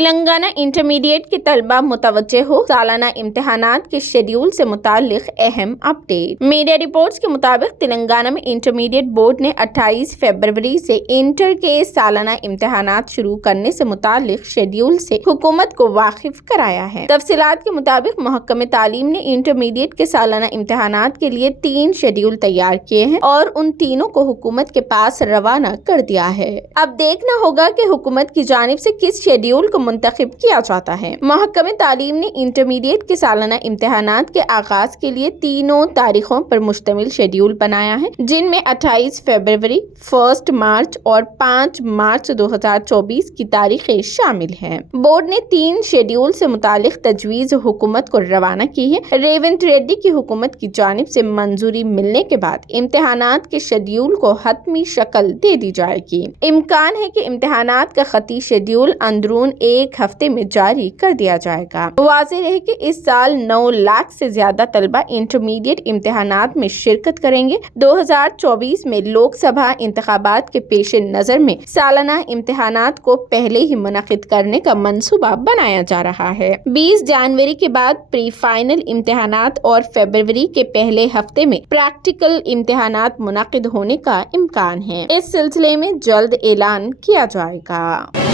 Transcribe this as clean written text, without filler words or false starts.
Telangana intermediate کے طلبہ متوجہ ہو، سالانہ امتحانات کے شیڈول سے متعلق اہم اپ ڈیٹ۔ میڈیا رپورٹس کے مطابق تلنگانہ میں انٹرمیڈیٹ بورڈ نے 28 فروری سے انٹر کے سالانہ امتحانات شروع کرنے سے متعلق شیڈول سے حکومت کو واقف کرایا ہے۔ تفصیلات کے مطابق محکمہ تعلیم نے انٹرمیڈیٹ کے سالانہ امتحانات کے لیے 3 شیڈول تیار کیے ہیں اور ان تینوں کو حکومت کے پاس روانہ کر دیا ہے۔ اب دیکھنا ہوگا کہ حکومت کی جانب سے کس شیڈول کو منتخب کیا جاتا ہے۔ محکمہ تعلیم نے انٹرمیڈیٹ کے سالانہ امتحانات کے آغاز کے لیے 3 تاریخوں پر مشتمل شیڈول بنایا ہے، جن میں 28 فروری، 1 مارچ اور 5 مارچ 2024 کی تاریخیں شامل ہیں۔ بورڈ نے 3 شیڈول سے متعلق تجویز حکومت کو روانہ کی ہے۔ ریونت ریڈی کی حکومت کی جانب سے منظوری ملنے کے بعد امتحانات کے شیڈول کو حتمی شکل دے دی جائے گی۔ امکان ہے کہ امتحانات کا خطی شیڈول اندرون 1 ہفتے میں جاری کر دیا جائے گا۔ واضح رہے کہ اس سال 9 لاکھ سے زیادہ طلبہ انٹرمیڈیٹ امتحانات میں شرکت کریں گے۔ 2024 میں لوک سبھا انتخابات کے پیش نظر میں سالانہ امتحانات کو پہلے ہی منعقد کرنے کا منصوبہ بنایا جا رہا ہے۔ 20 جنوری کے بعد پری فائنل امتحانات اور فروری کے پہلے ہفتے میں پریکٹیکل امتحانات منعقد ہونے کا امکان ہے۔ اس سلسلے میں جلد اعلان کیا جائے گا۔